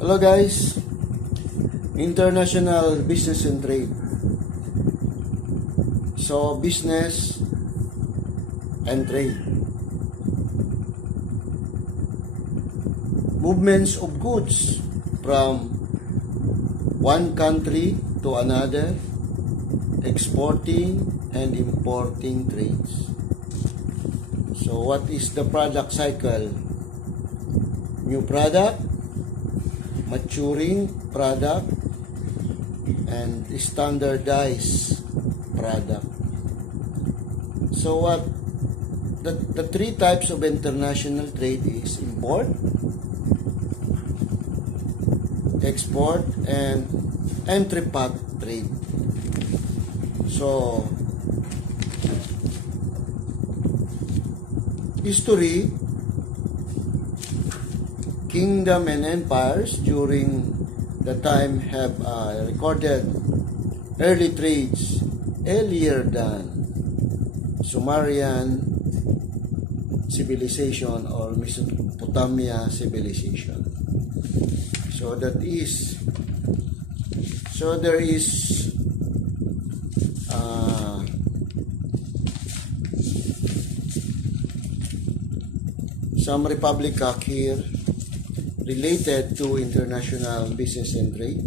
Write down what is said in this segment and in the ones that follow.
Hello guys, International Business and Trade. So business and trade. Movements of goods from one country to another, exporting and importing trades. So what is the product cycle? New product, maturing product, and standardized product. So what the three types of international trade is import, export, and entrepot trade. So history, kingdom and empires during the time have recorded early trades earlier than Sumerian civilization or Mesopotamia civilization. So there is some Republic Act here related to international business and trade.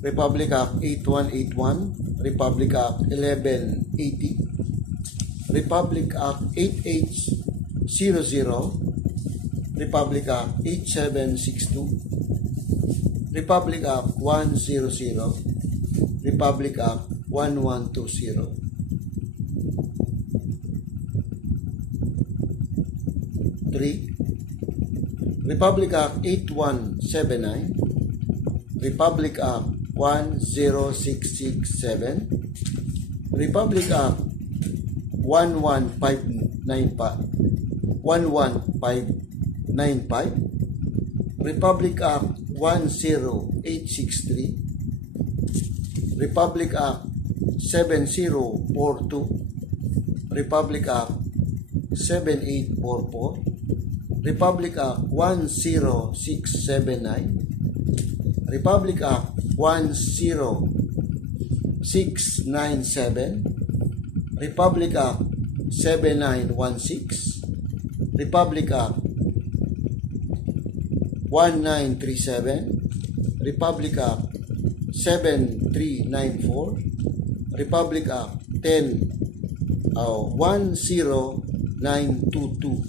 Republic Act 8181, Republic Act 1180, Republic Act 8800, Republic Act 8762, Republic Act 100, Republic Act 1120. 3. Republic Act 8179, Republic Act 10667, Republic Act 11595, Republic Act 10863, Republic Act 7042, Republic Act 7844, Republic Act 10679, Republic Act 10697, Republic Act 7916, Republic Act 1937, Republic Act 7394, Republic Act 10922.